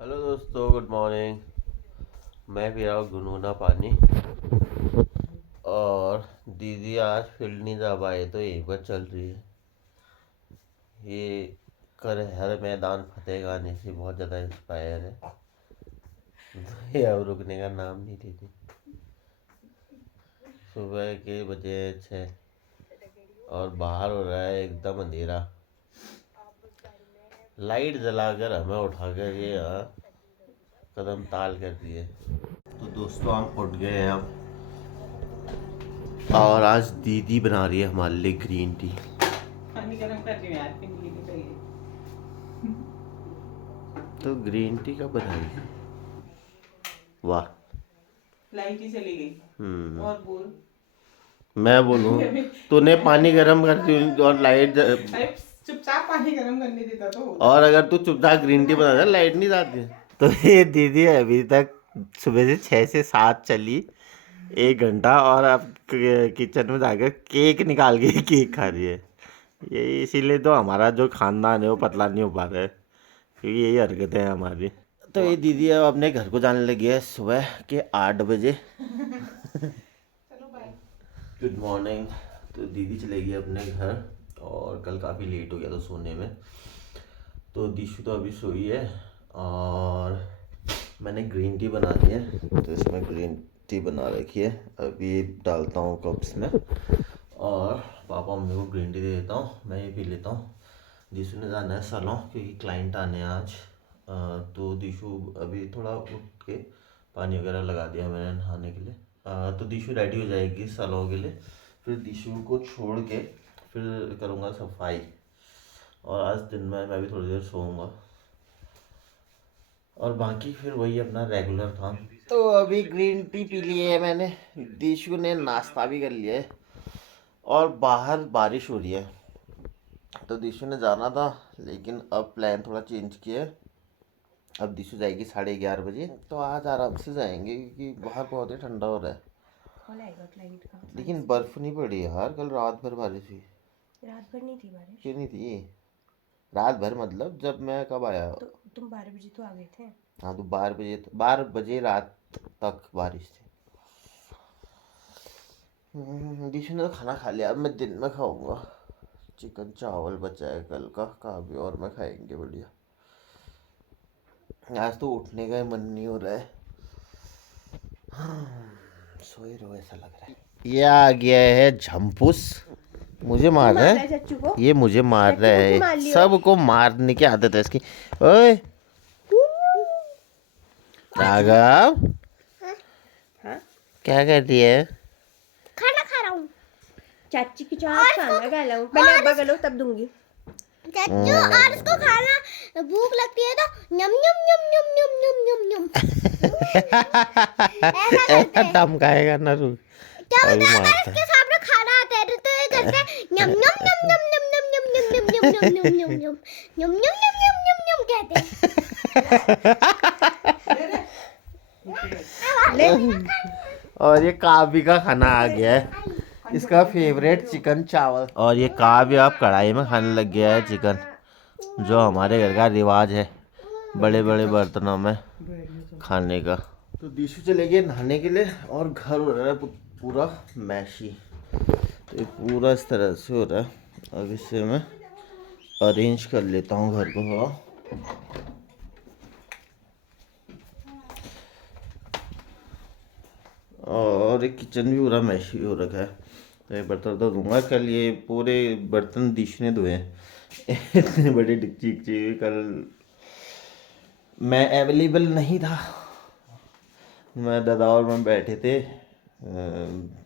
Hello दोस्तों, good morning. मैं P रहा हूँ गुनगुना पानी। और दीदी आज फील्ड नहीं जा पाए तो यहीं पर चल रही है। ये कर हर मैदान फतेह गाने से बहुत ज़्यादा इंस्पायर है। तो ये अब रुकने का नाम नहीं लेती। सुबह के बजे 6 और बाहर हो रहा है एकदम अंधेरा। लाइट जलाकर हमें उठाकर ये यहाँ कदम ताल कर दिए। तो दोस्तों हम उठ गए हैं अब, और आज दीदी बना रही है हमारे लिए ग्रीन टी। पानी गरम कर रही हूँ यार, पिंक नहीं चाहिए। तो ग्रीन टी कब बनाई? वाह। लाइट ही चली गई। और बोल। मैं बोलूँ तूने पानी गर्म कर दी और लाइट अरे चुपचाप पानी गरम करने देता तो हो और जाता। अगर तू चुपचाप ग्रीन टी बना दे लाइट नहीं जाती। तो ये दीदी अभी तक सुबह से 6 से 7 चली, 1 घंटा, और अब किचन में जाकर केक निकाल के केक खा रही है। ये इसीलिए तो हमारा जो खानदान है वो पतला नहीं हो पा रहा है, क्योंकि यही हरकतें हैं हमारी। तो ये दीदी अब अपने घर को जाने लगी है सुबह के 8 बजे। चलो बाय। Good morning. तो दीदी चलेगी अपने घर, और कल काफ़ी लेट हो गया था सोने में। तो दिशु तो अभी सोई है, और मैंने ग्रीन टी बना दी है। तो इसमें ग्रीन टी बना रखी है, अभी डालता हूँ कप्स में, और पापा मम्मी को ग्रीन टी दे देता हूँ, मैं ये पी लेता हूँ। दिशु ने जाना है सैलून क्योंकि क्लाइंट आने हैं आज। तो दिशु अभी थोड़ा उठ के पानी वगैरह लगा दिया मैंने नहाने के लिए। तो दिशु रेडी हो जाएगी सैलून के लिए। फिर दिशु को छोड़ के फिर करूँगा सफाई, और आज दिन में मैं भी थोड़ी देर सोऊंगा, और बाकी फिर वही अपना रेगुलर काम। तो अभी ग्रीन टी पी ली है मैंने, दिशु ने नाश्ता भी कर लिया है, और बाहर बारिश हो रही है। तो दिशु ने जाना था, लेकिन अब प्लान थोड़ा चेंज किया है। अब दिशु जाएगी 11:30 बजे, तो आज आराम से जाएंगे क्योंकि बाहर बहुत ही ठंडा हो रहा है। कॉल आएगा क्लाइंट का। लेकिन बर्फ़ नहीं पड़ी यार, कल रात भर बारिश हुई। रात भर नहीं थी बारिश। क्यों नहीं थी? रात भर मतलब जब मैं कब आया? तो तुम 12 बजे तो आ गए थे। हाँ, तो 12 बजे रात तक बारिश थी। दिशु ने तो खाना खा लिया, अब मैं दिन में खाऊंगा। चिकन चावल बचा है कल का, काफ़ी, और मैं खाएंगे बढ़िया। आज तो उठने का मन नहीं हो रहा है। सोए रहो ऐसा लग रहा है। ये आ गया है झम्पुस, मुझे मार रहा है। चच्चू को ये मुझे मार रहा चच्चू को मार है, लियो। सबको मारने की आदत है इसकी। ओए राघव, हाँ क्या कर रही है? खाना खा रहा हूँ। चाची की चाट खाना खा लाऊं, पहले अब्बा का लो तब दूंगी। चाचू और उसको खाना भूख लगती है तो यम यम यम यम यम यम यम यम ऐसा दम खाएगा ना, रुक। क्या अभी होता है अगर मारता इसके है। सामने खाना आता है तो ये करते हैं यम यम यम यम यम यम यम यम यम यम यम यम यम यम यम यम यम यम कहते हैं। और ये काव्य का खाना आ गया है, इसका फेवरेट चिकन चावल। और ये काव्य अब कढ़ाई में खाने लग गया है चिकन, जो हमारे घर का रिवाज है बड़े बड़े बर्तनों में खाने का। तो दिशु चले गए नहाने के लिए, और घर हो रहा है पूरा मैशी। तो ये पूरा इस तरह से हो रहा है। अब इसे मैं अरेंज कर लेता हूँ घर को थोड़ा। और एक किचन भी पूरा मैशी हो रखा है, तो ये बर्तन तो धोऊंगा कल। ये पूरे बर्तन दिशु ने धोए हैं। इतने बड़े डिक्ची कल मैं अवेलेबल नहीं था। मैं दादा और मैं बैठे थे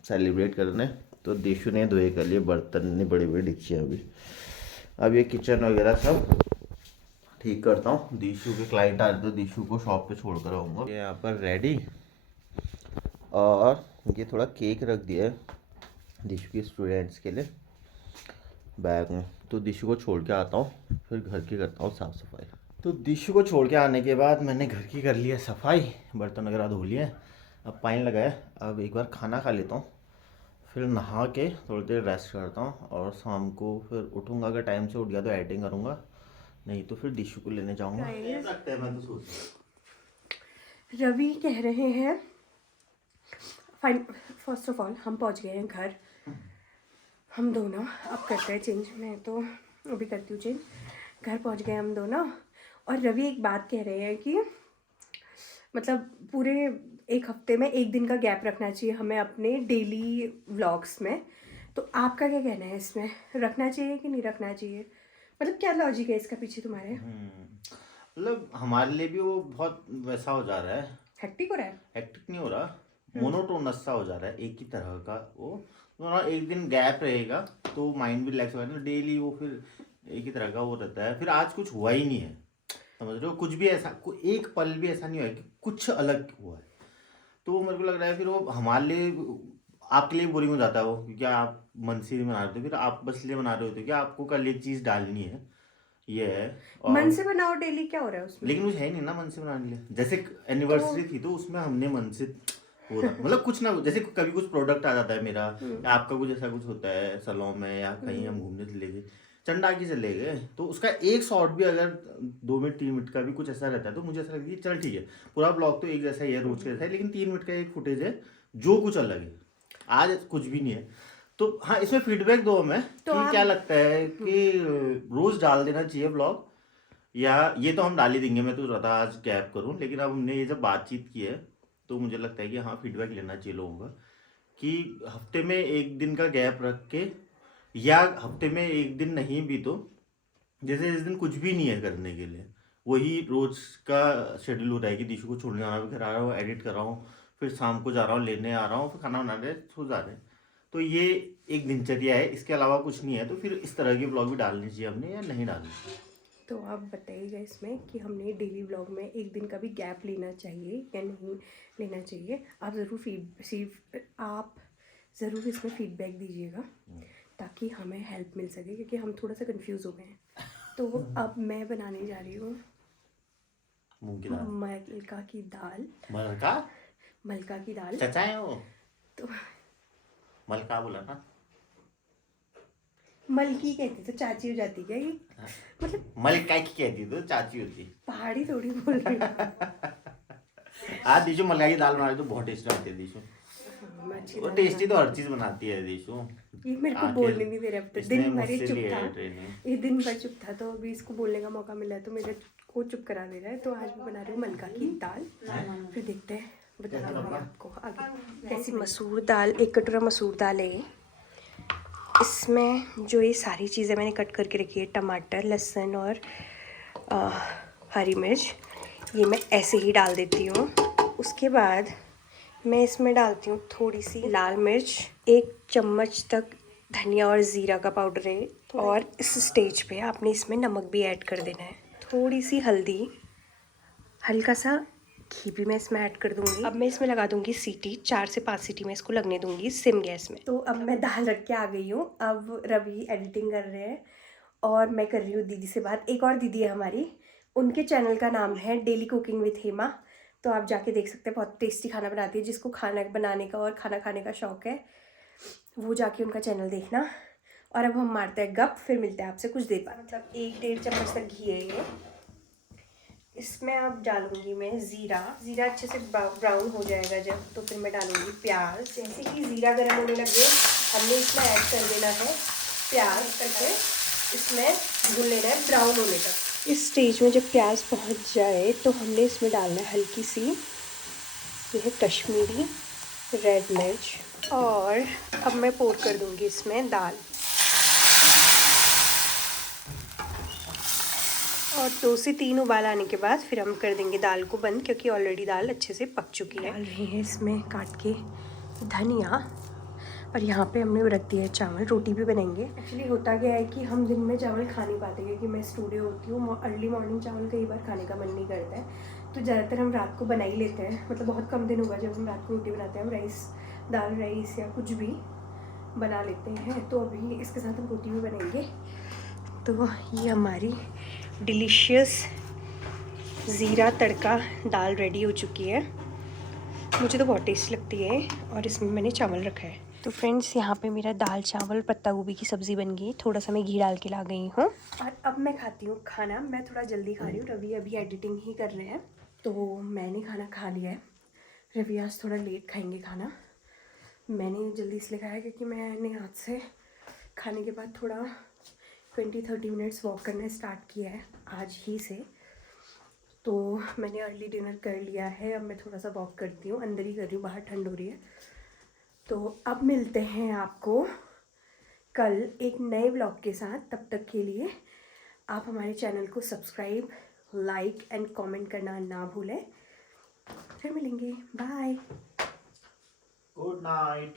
सेलिब्रेट करने, तो दिशु ने धोए कर लिए बर्तन, इतनी बड़ी बड़ी डिक्चियाँ भी। अब ये किचन वगैरह सब ठीक करता हूँ। दिशु के क्लाइंट आ रहे तो दिशु को शॉप पे छोड़ कर आऊँगा। ये यहाँ पर रेडी, और ये थोड़ा केक रख दिया है दिशु के स्टूडेंट्स के लिए बैग में। तो दिशु को छोड़ के आता हूँ, फिर घर की करता हूँ साफ़ सफाई। तो दिशु को छोड़ के आने के बाद मैंने घर की कर लिया सफाई, बर्तन वगैरह धो लिए। अब पानी लगाया, अब एक बार खाना खा लेता हूँ, फिर नहा के थोड़ी देर रेस्ट करता हूँ, और शाम को फिर उठूँगा। अगर टाइम से उठ गया तो एडिटिंग करूँगा, नहीं तो फिर दिशु को लेने जाऊँगा। मैं तो सोच रवि कह रहे हैं फाइन। फर्स्ट ऑफ ऑल हम पहुंच गए हैं घर, हम दोनों। अब करते हैं चेंज, मैं तो अभी करती हूँ चेंज। घर पहुंच गए हम दोनों, और रवि एक बात कह रहे हैं कि मतलब पूरे एक हफ्ते में एक दिन का गैप रखना चाहिए हमें अपने डेली व्लॉग्स में। तो आपका क्या कहना है इसमें, रखना चाहिए कि नहीं रखना चाहिए? मतलब क्या लॉजिक है इसका पीछे तुम्हारे? मतलब हमारे लिए भी वो बहुत वैसा हो जा रहा है, हेक्टिक हो रहा है। हेक्टिक नहीं हो रहा, मोनोटोनस सा हो जा रहा है, एक ही तरह का वो। तो एक दिन गैप रहेगा तो माइंड भी रिलैक्स होगा, डेली वो फिर एक ही तरह का वो रहता है। फिर आज कुछ हुआ ही नहीं है, समझ रहे हो, कुछ भी ऐसा, एक पल भी ऐसा नहीं हुआ कि कुछ अलग हुआ है। तो मेरे को लग रहा है फिर वो हमारे लिए, आपके लिए बोरिंग हो जाता है वो, क्योंकि आप मन से नहीं बना रहे हो, फिर आप बस इसलिए बना रहे होते कि आपको कल एक चीज़ डालनी है, ये है। मन से बनाओ डेली, क्या हो रहा है उसमें? लेकिन मुझे है नहीं ना मन से बनाने लिए। जैसे एनिवर्सरी थी तो उसमें हमने मन से हो रहा, मतलब कुछ ना, जैसे कभी कुछ प्रोडक्ट आ जाता है मेरा, या आपका कुछ ऐसा कुछ होता है सैलून में, या कहीं हम घूमने चले गए, चंडाकी चले गए, तो उसका एक शॉट भी अगर 2 मिनट 3 मिनट का भी कुछ ऐसा रहता है तो मुझे ऐसा लगता है कि चल ठीक है, पूरा ब्लॉग तो एक जैसा ही है, रोज का जैसा है, लेकिन 3 मिनट का एक फुटेज है जो कुछ अलग है। आज कुछ भी नहीं है। तो हाँ, इसमें फीडबैक दो हमें तो कि क्या लगता है कि रोज डाल देना चाहिए ब्लॉग, या ये तो हम डाल ही देंगे, मैं तो रहा आज गैप करूं, लेकिन अब हमने ये जब बातचीत की है तो मुझे लगता है कि हाँ, फीडबैक लेना चाहिए लोगों का कि हफ्ते में एक दिन का गैप रख के, या हफ्ते में एक दिन नहीं भी तो जैसे इस दिन कुछ भी नहीं है करने के लिए, वही रोज का शेड्यूल हो रहा है कि दिशु को छोड़ने आना, घर आ रहा हूँ, एडिट कर रहा हूँ, फिर शाम को जा रहा हूँ, लेने आ रहा हूँ, फिर खाना बना रहे, सो जा रहे हैं। तो ये एक दिनचर्या है, इसके अलावा कुछ नहीं है। तो फिर इस तरह की ब्लॉग भी डालनी चाहिए हमने या नहीं डालनी चाहिए? तो आप बताइएगा इसमें कि हमने डेली व्लॉग में एक दिन का भी गैप लेना चाहिए या नहीं लेना चाहिए। आप ज़रूर इसमें फीडबैक दीजिएगा ताकि हमें हेल्प मिल सके, क्योंकि हम थोड़ा सा कंफ्यूज हो गए हैं। तो अब मैं बनाने जा रही हूँ मूंग की दाल, मलका की दाल। मलका की दाल चाचा है वो, तो मलका बोला ना, मलकी कहती तो चाची हो जाती क्या ये? मतलब मलका की कहती तो चाची होती। पहाड़ी थोड़ी बोल रही हूँ। आज दिशु मलका की दाल बनाई तो बहुत टेस्टी बनती है दिशु। वो टेस्टी तो हर चीज बनाती है दिशु। ये मेरे को बोलने नहीं दे रहा, अब तो दिन भर ही चुप था, ये दिन भर चुप था, तो अभी इसको बोलने का मौका मिला तो मेरे को चुप करा दे रहा है। तो आज मैं बना रही हूँ मलका की दाल, फिर देखते हैं, बता दूँगी आपको आगे कैसी। मसूर दाल, 1 कटोरा मसूर दाल है। इसमें जो ये सारी चीज़ें मैंने कट करके रखी है, टमाटर, लहसुन और हरी मिर्च, ये मैं ऐसे ही डाल देती हूँ। उसके बाद मैं इसमें डालती हूँ थोड़ी सी लाल मिर्च, 1 चम्मच तक धनिया और ज़ीरा का पाउडर है, और इस स्टेज पे आपने इसमें नमक भी ऐड कर देना है, थोड़ी सी हल्दी, हल्का सा घी भी मैं इसमें ऐड कर दूंगी। अब मैं इसमें लगा दूंगी सीटी, 4 से 5 सीटी में इसको लगने दूंगी सिम गैस में। तो अब मैं दाल रख के आ गई हूँ। अब रवि एडिटिंग कर रहे हैं और मैं कर रही हूँ दीदी से बात। एक और दीदी है हमारी, उनके चैनल का नाम है डेली कुकिंग विथ हेमा, तो आप जाके देख सकते हैं, बहुत टेस्टी खाना बनाती है। जिसको खाना बनाने का और खाना खाने का शौक़ है वो जाके उनका चैनल देखना। और अब हम मारते हैं गप, फिर मिलते हैं आपसे कुछ देर बाद। मतलब 1-1.5 चम्मच तक घी है ये। इसमें अब डालूंगी मैं ज़ीरा अच्छे से ब्राउन हो जाएगा जब, तो फिर मैं डालूंगी प्याज। जैसे कि ज़ीरा गर्म होने लगे हमने इसमें ऐड कर देना है प्याज, करके इसमें भून लेना है ब्राउन होने तक। इस स्टेज में जब प्याज पहुंच जाए तो हमने इसमें डालना है हल्की सी, ये है कश्मीरी रेड मिर्च, और अब मैं पोर कर दूंगी इसमें दाल, और 2 से 3 उबाल आने के बाद फिर हम कर देंगे दाल को बंद, क्योंकि ऑलरेडी दाल अच्छे से पक चुकी है। डाल रही है इसमें काट के धनिया, और यहाँ पे हमने रख दिया है चावल, रोटी भी बनेंगे। एक्चुअली होता क्या है कि हम दिन में चावल खा नहीं पाते, क्योंकि मैं स्टूडियो होती हूँ, अर्ली मॉर्निंग चावल कई बार खाने का मन नहीं करता है, तो ज़्यादातर हम रात को बना ही लेते हैं। मतलब बहुत कम दिन होगा जब हम रात को रोटी बनाते हैं, हम दाल राइस या कुछ भी बना लेते हैं। तो अभी इसके साथ हम रोटी भी बनेंगे। तो ये हमारी डिलीशियस ज़ीरा तड़का दाल रेडी हो चुकी है। मुझे तो बहुत टेस्टी लगती है, और इसमें मैंने चावल रखा है। तो फ्रेंड्स, यहाँ पे मेरा दाल चावल पत्ता गोभी की सब्ज़ी बन गई। थोड़ा सा मैं घी डाल के ला गई हूँ, और अब मैं खाती हूँ खाना। मैं थोड़ा जल्दी खा रही हूँ, रवि अभी एडिटिंग ही कर रहे हैं, तो मैंने खाना खा लिया है। रवि आज थोड़ा लेट खाएंगे खाना। मैंने जल्दी इसलिए खाया क्योंकि मैंने आज से खाने के बाद थोड़ा 20-30 मिनट्स वॉक करना स्टार्ट किया है आज ही से। तो मैंने अर्ली डिनर कर लिया है। अब मैं थोड़ा सा वॉक करती हूँ, अंदर ही कर रही हूँ, बाहर ठंड हो रही है। तो अब मिलते हैं आपको कल एक नए व्लॉग के साथ। तब तक के लिए आप हमारे चैनल को सब्सक्राइब, लाइक एंड कमेंट करना ना भूलें। फिर मिलेंगे, बाय, गुड नाइट।